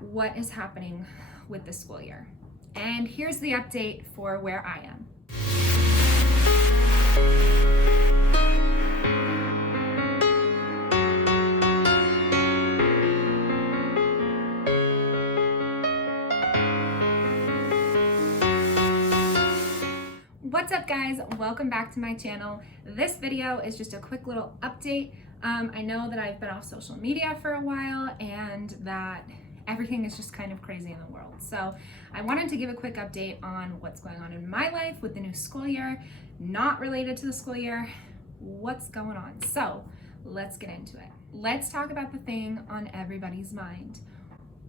what is happening with the school year. And here's the update for where I am. What's up, guys? Welcome back to my channel. This video is just a quick little update. I know that I've been off social media for a while and that everything is just kind of crazy in the world. So I wanted to give a quick update on what's going on in my life with the new school year, not related to the school year, what's going on. So let's get into it. Let's talk about the thing on everybody's mind.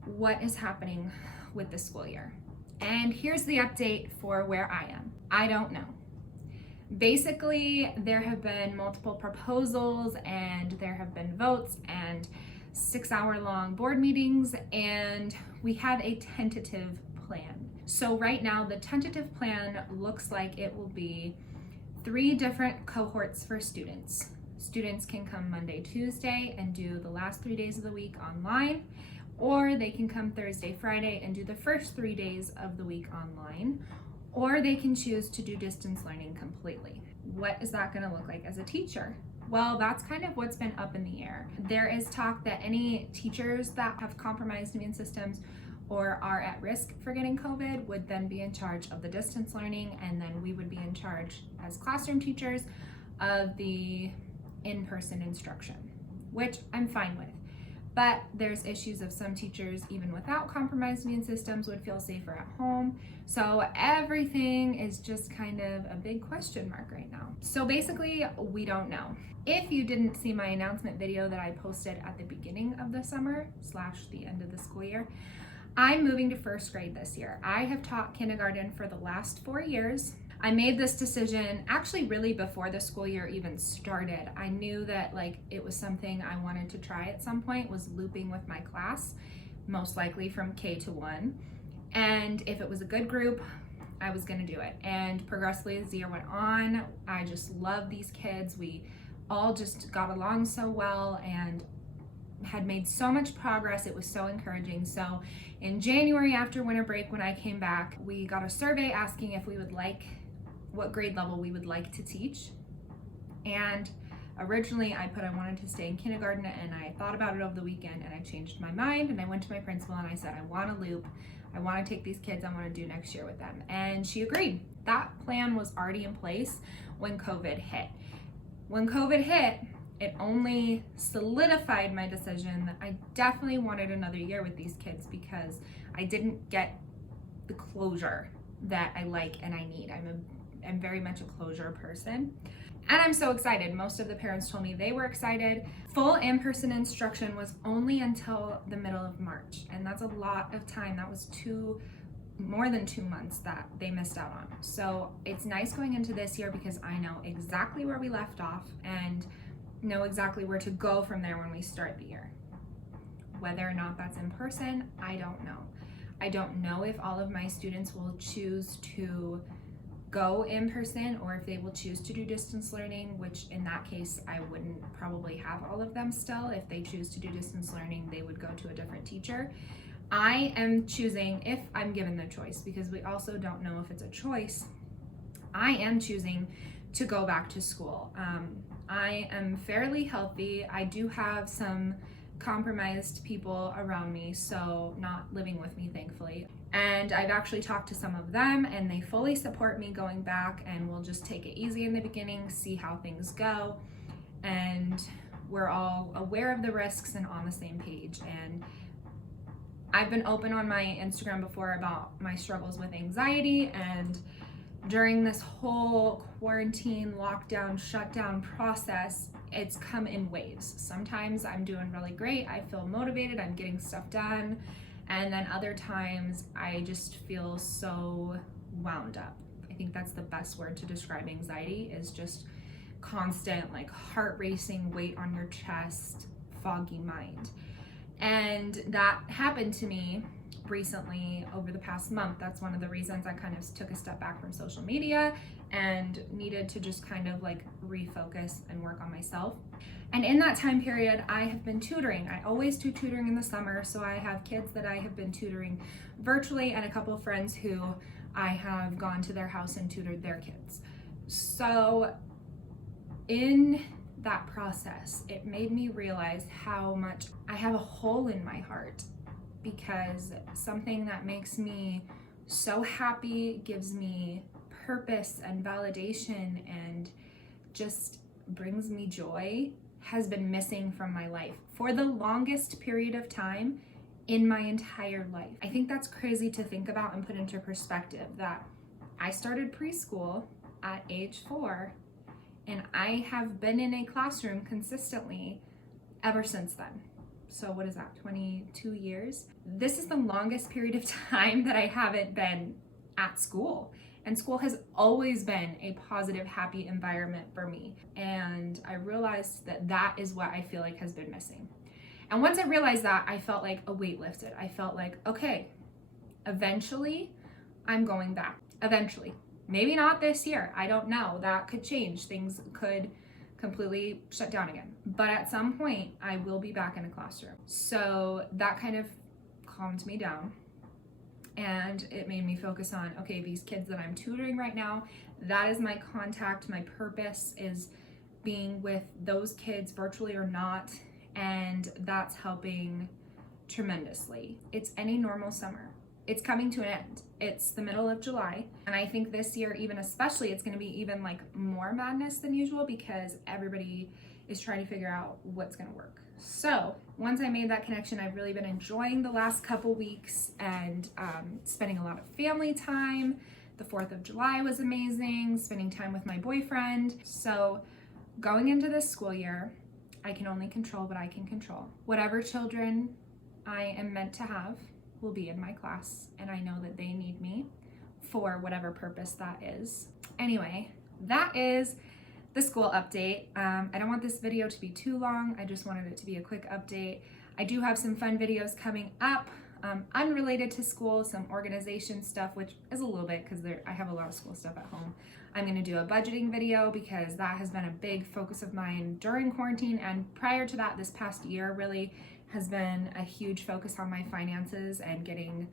What is happening with the school year? And here's the update for where I am. I don't know. Basically, there have been multiple proposals and there have been votes and 6-hour-long board meetings, and we have a tentative plan. So right now, the tentative plan looks like it will be 3 different cohorts for students. Students can come Monday, Tuesday, and do the last 3 days of the week online, or they can come Thursday, Friday, and do the first 3 days of the week online, or they can choose to do distance learning completely. What is that going to look like as a teacher? Well, that's kind of what's been up in the air. There is talk that any teachers that have compromised immune systems or are at risk for getting COVID would then be in charge of the distance learning, and then we would be in charge as classroom teachers of the in-person instruction, which I'm fine with. But there's issues of some teachers, even without compromised immune systems, would feel safer at home. So everything is just kind of a big question mark right now. So basically, we don't know. If you didn't see my announcement video that I posted at the beginning of the summer / the end of the school year, I'm moving to first grade this year. I have taught kindergarten for the last 4 years. I made this decision actually really before the school year even started. I knew that it was something I wanted to try at some point, was looping with my class, most likely from K to 1. And if it was a good group, I was gonna do it. And progressively as the year went on, I just love these kids. We all just got along so well and had made so much progress. It was so encouraging. So in January, after winter break, when I came back, we got a survey asking if we would what grade level we would like to teach. And originally I put I wanted to stay in kindergarten, and I thought about it over the weekend and I changed my mind, and I went to my principal and I said, I want to loop. I want to take these kids. I want to do next year with them. And she agreed. That plan was already in place when COVID hit. When COVID hit, it only solidified my decision that I definitely wanted another year with these kids because I didn't get the closure that I like and I need. I'm very much a closure person. And I'm so excited. Most of the parents told me they were excited. Full in-person instruction was only until the middle of March. And that's a lot of time. That was more than 2 months that they missed out on. So it's nice going into this year because I know exactly where we left off and know exactly where to go from there when we start the year. Whether or not that's in person, I don't know. I don't know if all of my students will choose to go in person or if they will choose to do distance learning, which in that case, I wouldn't probably have all of them still. If they choose to do distance learning, they would go to a different teacher. I am choosing, if I'm given the choice, because we also don't know if it's a choice, I am choosing to go back to school. I am fairly healthy. I do have some compromised people around me, so not living with me, thankfully. And I've actually talked to some of them and they fully support me going back, and we'll just take it easy in the beginning, see how things go. And we're all aware of the risks and on the same page. And I've been open on my Instagram before about my struggles with anxiety, and during this whole quarantine, lockdown, shutdown process, it's come in waves. Sometimes I'm doing really great. I feel motivated. I'm getting stuff done. And then other times I just feel so wound up. I think that's the best word to describe anxiety, is just constant heart racing, weight on your chest, foggy mind. And that happened to me recently over the past month. That's one of the reasons I kind of took a step back from social media and needed to just kind of like refocus and work on myself. And in that time period, I have been tutoring. I always do tutoring in the summer, so I have kids that I have been tutoring virtually and a couple of friends who I have gone to their house and tutored their kids. So in that process, it made me realize how much I have a hole in my heart, because something that makes me so happy, gives me purpose and validation and just brings me joy, has been missing from my life for the longest period of time in my entire life. I think that's crazy to think about and put into perspective, that I started preschool at age 4 and I have been in a classroom consistently ever since then. So what is that, 22 years? This is the longest period of time that I haven't been at school. And school has always been a positive, happy environment for me. And I realized that that is what I feel like has been missing. And once I realized that, I felt like a weight lifted. I felt like, okay, eventually I'm going back. Eventually. Maybe not this year. I don't know. That could change. Things could completely shut down again. But at some point, I will be back in a classroom. So that kind of calmed me down. And it made me focus on, okay, these kids that I'm tutoring right now, that is my contact. My purpose is being with those kids, virtually or not. And that's helping tremendously. It's any normal summer. It's coming to an end. It's the middle of July. And I think this year, even especially, it's going to be even like more madness than usual, because everybody is trying to figure out what's going to work. So once I made that connection, I've really been enjoying the last couple weeks and spending a lot of family time. The 4th of July was amazing, spending time with my boyfriend. So going into this school year, I can only control what I can control. Whatever children I am meant to have will be in my class, and I know that they need me for whatever purpose that is. Anyway, that is the school update. I don't want this video to be too long. I just wanted it to be a quick update. I do have some fun videos coming up, unrelated to school, some organization stuff, which is a little bit because I have a lot of school stuff at home. I'm gonna do a budgeting video because that has been a big focus of mine during quarantine, and prior to that, this past year really has been a huge focus on my finances and getting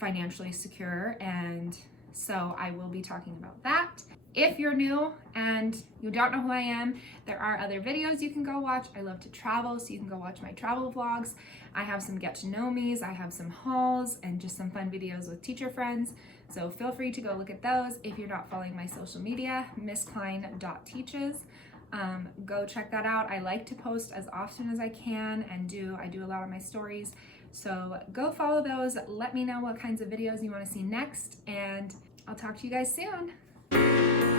financially secure. And so I will be talking about that. If you're new and you don't know who I am, there are other videos you can go watch. I love to travel, so you can go watch my travel vlogs. I have some get to know me's, I have some hauls, and just some fun videos with teacher friends. So feel free to go look at those. If you're not following my social media, missklein.teaches. Go check that out. I like to post as often as I can, and I do a lot of my stories. So go follow those. Let me know what kinds of videos you want to see next, and I'll talk to you guys soon.